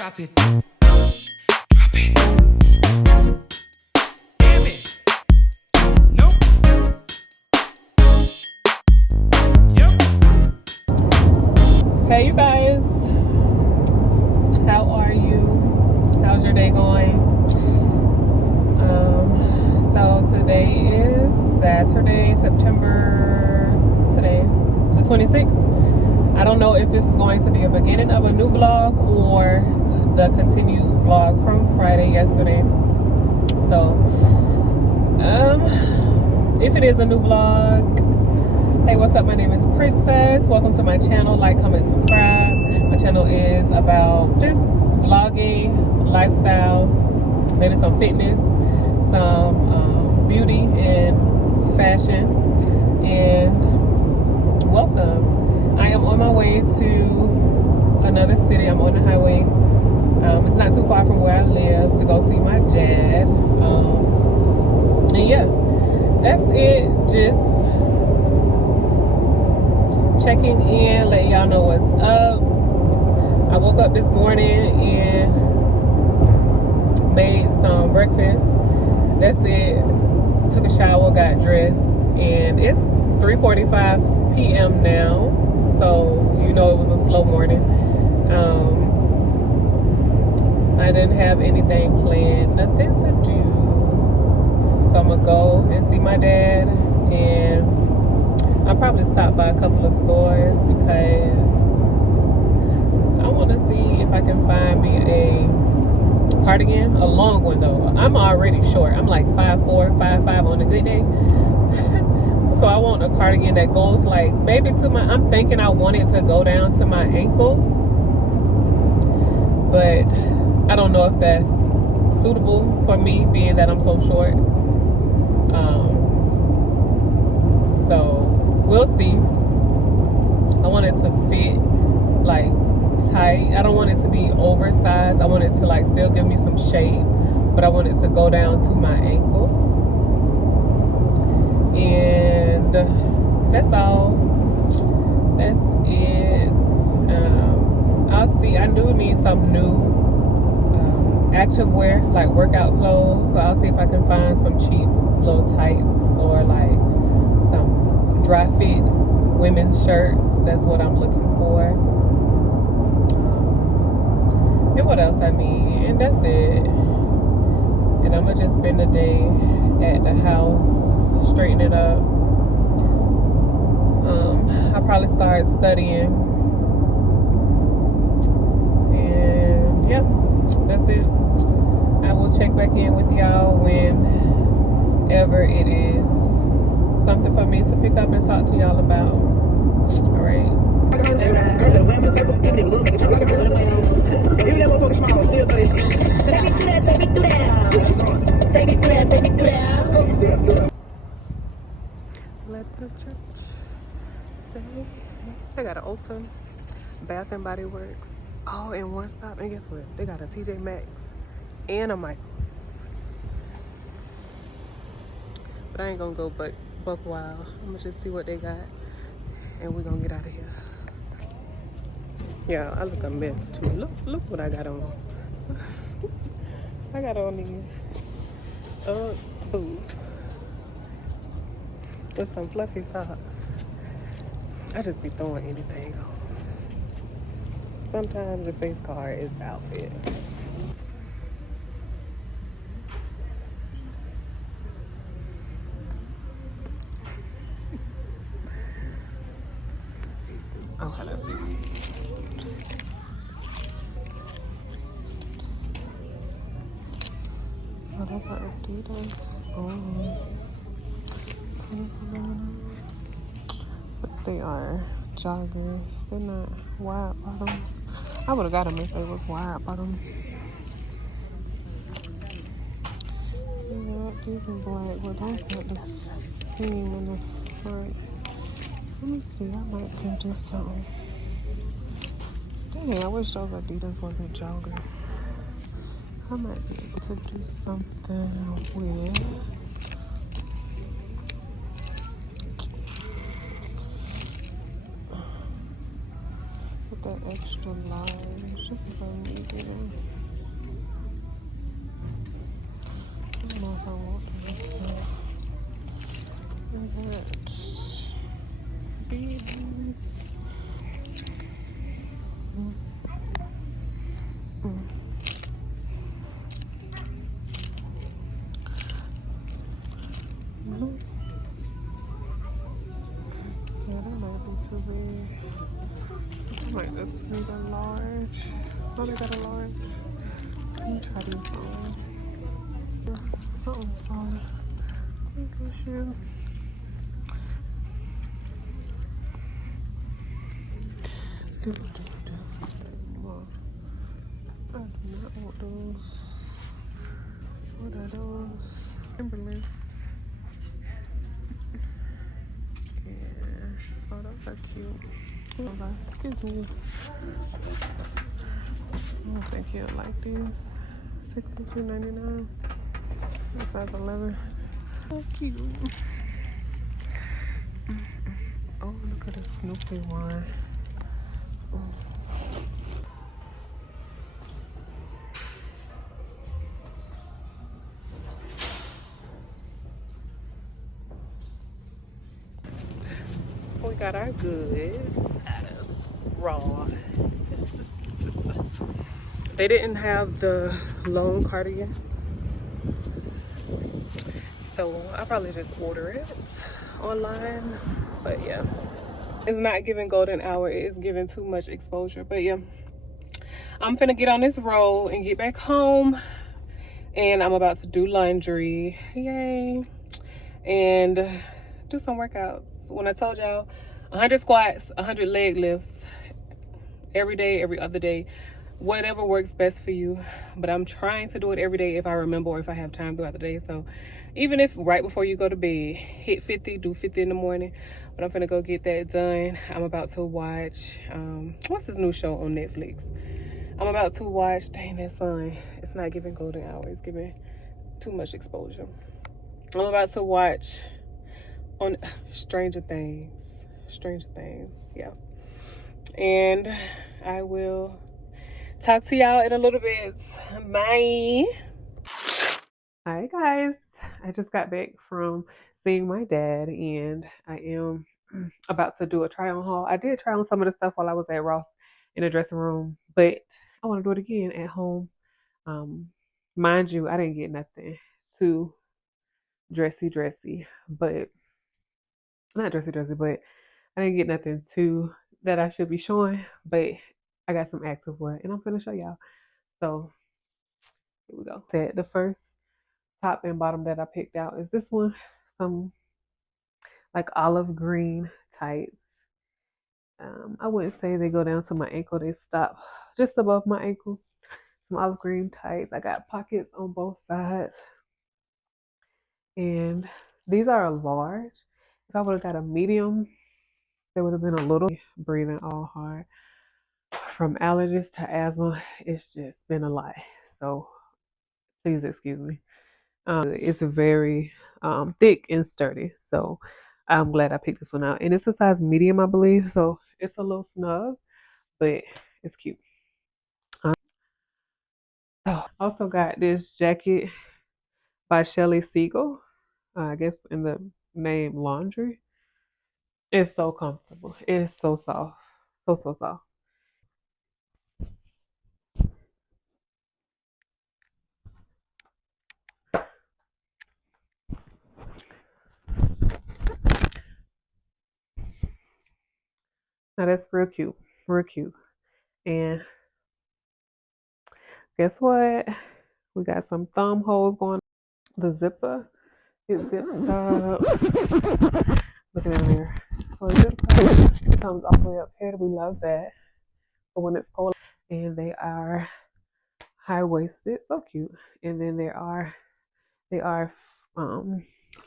drop it. Drop it. Damn it. Nope. Yep. Hey you guys, how are you? How's your day going? So today is Saturday, September, today, the 26th. I don't know if this is going to be a beginning of a new vlog or the continued vlog from Friday yesterday. So, if it is a new vlog, hey, what's up? My name is Princess. Welcome to my channel. Like, comment, subscribe. My channel is about just vlogging, lifestyle, maybe some fitness, some beauty and fashion. And welcome. I am on my way to another city. I'm on the highway. It's not too far from where I live to go see my dad. And yeah, that's it. Just checking in, letting y'all know what's up. I woke up this morning and made some breakfast. That's it. Took a shower, got dressed, and it's 3:45 p.m. now. So, you know, it was a slow morning. I didn't have anything planned, nothing to do. So I'm gonna go and see my dad, and I'll probably stop by a couple of stores because I want to see if I can find me a cardigan, a long one though. I'm already short. I'm like 5'4", 5'5" on a good day. So I want a cardigan that goes like maybe to my, I'm thinking I want it to go down to my ankles, but I don't know if that's suitable for me being that I'm so short. So we'll see. I want it to fit like tight. I don't want it to be oversized. I want it to like still give me some shape, but I want it to go down to my ankles. And that's all. That's it. I'll see. I do need some new activewear, like workout clothes. So I'll see if I can find some cheap little tights or like some dry fit women's shirts. That's what I'm looking for. And what else I need? And that's it. And I'm gonna just spend the day at the house, straighten it up. I'll probably start studying. And yeah, that's it. I will check back in with y'all whenever it is something for me to pick up and talk to y'all about. All right. Let the church say. I got an Ulta, Bath and Body Works, all in one stop. And guess what? They got a TJ Maxx and a Michaels. But I ain't gonna go buck wild. I'm gonna just see what they got, and we're gonna get out of here. Yeah, I look a mess too. Look what I got on. I got on these boots with some fluffy socks. I just be throwing anything on. Sometimes the face card is the outfit. Okay, let's see. Oh, that's our Adidas. Oh. But they are joggers. They're not wide bottoms. I would have got them if they was wide bottoms. Yeah, these are black, but those got the seam in the front. Let me see, I might can do something. Dang, I wish those Adidas wasn't joggers. I might be able to do something with that extra large. This is what I need to do. big. I might just need a large. Oh, they got a large. Let me try these on. That one's smaller. These little shoes. Well, I do not want those. What are those? Timberlands. Yeah. Oh, those are cute. Hold on. Excuse me. I don't think you'll like these. $62.99. Size 11. So cute. Oh, look at the Snoopy one. We got our goods out of Ross. They didn't have the long cardigan, so I'll probably just order it online. But yeah, it's not giving golden hour, it is giving too much exposure. But yeah, I'm finna get on this road and get back home, and I'm about to do laundry, yay, and do some workouts. When I told y'all 100 squats, 100 leg lifts every day, every other day, whatever works best for you. But I'm trying to do it every day if I remember or if I have time throughout the day. So even if right before you go to bed, hit 50, do 50 in the morning. But I'm finna go get that done. I'm about to watch what's this new show on Netflix? I'm about to watch, dang, that sun, it's not giving golden hour, it's giving too much exposure. I'm about to watch on Stranger Things, yeah. And I will talk to y'all in a little bit. Bye. Hi guys, I just got back from seeing my dad, and I am about to do a try on haul. I did try on some of the stuff while I was at Ross in the dressing room, but I want to do it again at home. Mind you, I didn't get nothing too dressy, but not dressy, but I didn't get nothing too that I should be showing, but I got some activewear and I'm gonna show y'all. So here we go. The first top and bottom that I picked out is this one, some like olive green tights. I wouldn't say they go down to my ankle, they stop just above my ankle. Some olive green tights. I got pockets on both sides, and these are a large. If I would have got a medium, there would have been a little. Breathing all hard from allergies to asthma. It's just been a lot, so please excuse me. It's very thick and sturdy, so I'm glad I picked this one out. And it's a size medium, I believe, so it's a little snug, but it's cute. Also got this jacket by Shelly Siegel. I guess in the name Laundry. It's so comfortable. It's so soft. So soft. Now that's real cute. Real cute. And guess what? We got some thumb holes going. The zipper, it zips up. Look at it there. So it zips up. It comes all the way up here. We love that. But when it's cold, and they are high waisted, so cute. And then they are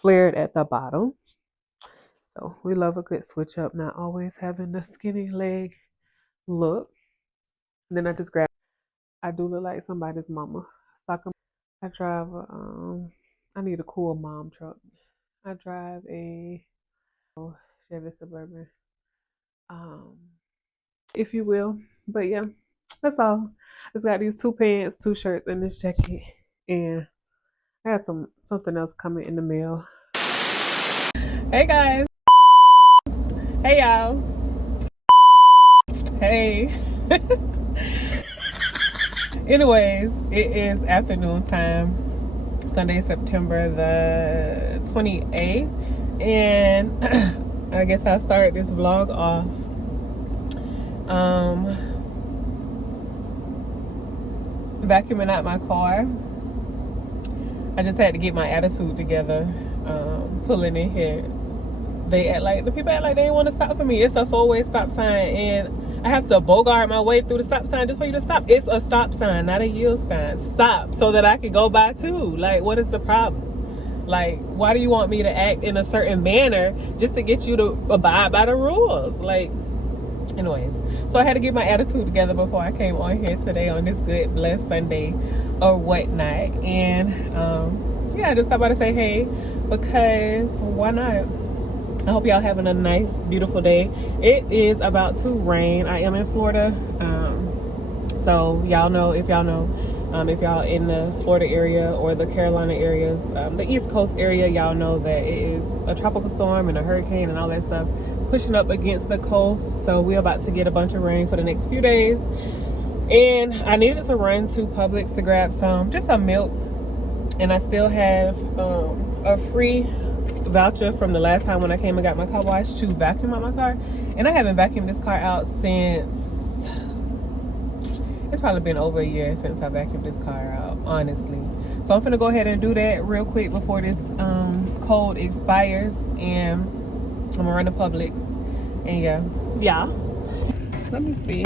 flared at the bottom. So we love a good switch up, not always having the skinny leg look. And then I just grab. I do look like somebody's mama. Soccer. I drive. I need a cool mom truck. I drive a Chevy Suburban, if you will. But yeah, that's all. I just got these 2 pants, 2 shirts, and this jacket, and I got something else coming in the mail. Hey guys. Hey y'all. Hey. Anyways, it is afternoon time. Sunday, September the 28th, and I guess I'll start this vlog off Vacuuming out my car. I just had to get my attitude together. Pulling in here. The people act like they didn't want to stop for me. It's a 4-way stop sign, and I have to bogart my way through the stop sign just for you to stop. It's a stop sign, not a yield sign. Stop so that I can go by too. Like, what is the problem? Like, why do you want me to act in a certain manner just to get you to abide by the rules? Like, anyways, so I had to get my attitude together before I came on here today on this good blessed Sunday or whatnot. And yeah, I just stopped by to say hey, because why not? I hope y'all having a nice, beautiful day. It is about to rain. I am in Florida, so y'all know, if y'all in the Florida area or the Carolina areas, the East Coast area, y'all know that it is a tropical storm and a hurricane and all that stuff pushing up against the coast. So we're about to get a bunch of rain for the next few days, and I needed to run to Publix to grab some milk, and I still have a free voucher from the last time when I came and got my car washed to vacuum out my car, and I haven't vacuumed this car out since, it's probably been over a year since I vacuumed this car out, honestly. So I'm gonna go ahead and do that real quick before this code expires, and I'm gonna run to Publix. And yeah, let me see.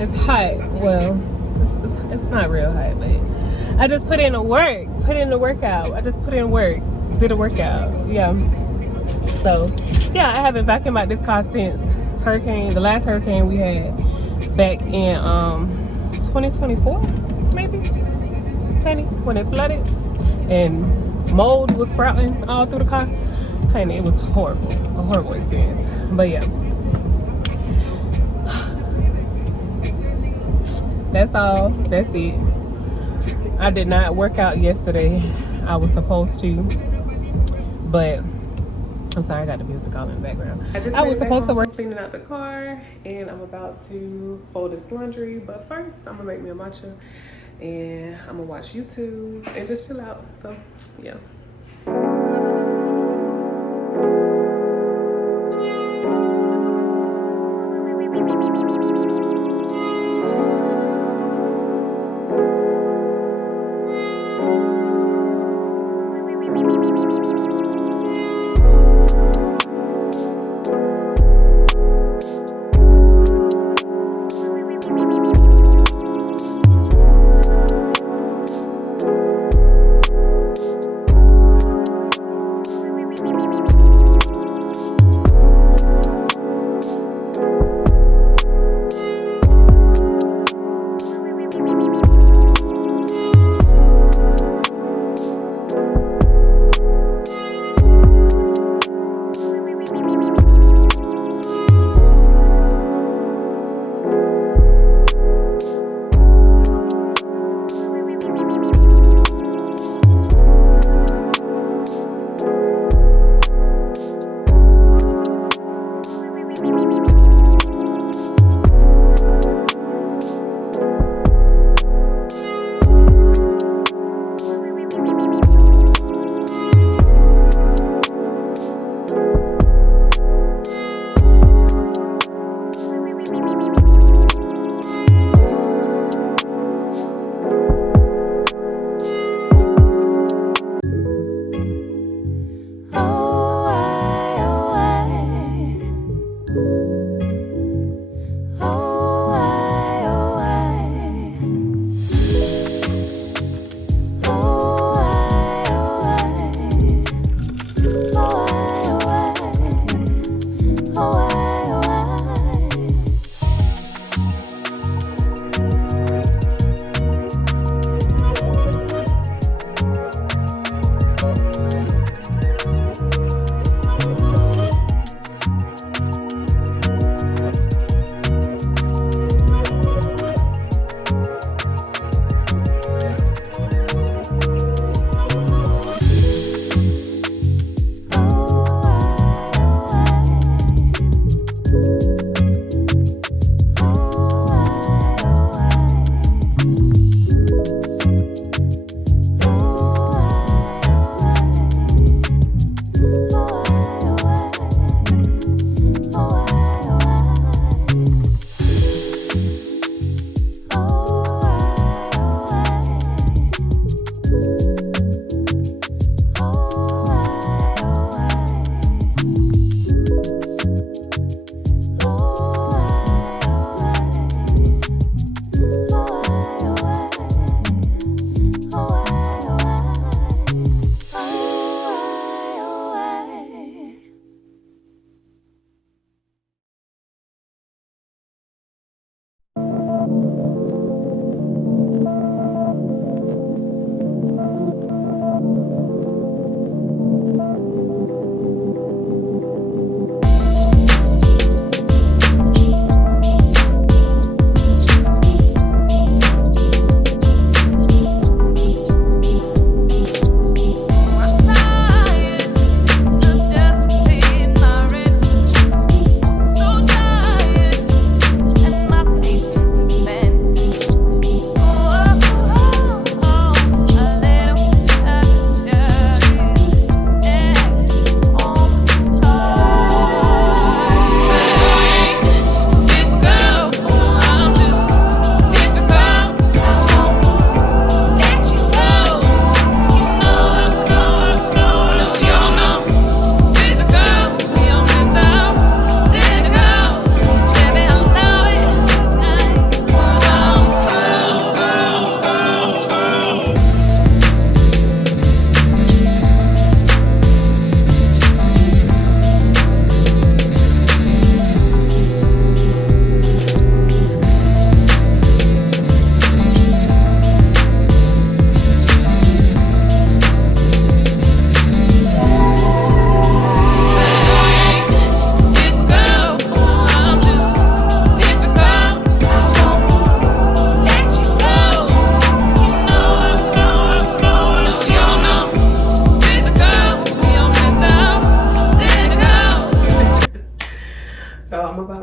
It's hot. Well, it's not real hot, but I just put in the work. Put in the workout. I just put in work. Did a workout. Yeah. So, yeah, I haven't vacuumed out this car since the last hurricane we had. back in 2024, maybe, honey, when it flooded and mold was sprouting all through the car. Honey, it was horrible, a horrible experience. But yeah, that's all. That's it. I did not work out yesterday. I was supposed to, but I'm sorry, I got the music all in the background. I was supposed to work cleaning out the car, and I'm about to fold this laundry. But first, I'm gonna make me a matcha, and I'm gonna watch YouTube and just chill out. So, yeah.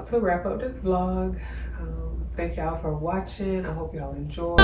about to wrap up this vlog. Thank y'all for watching. I hope y'all enjoy.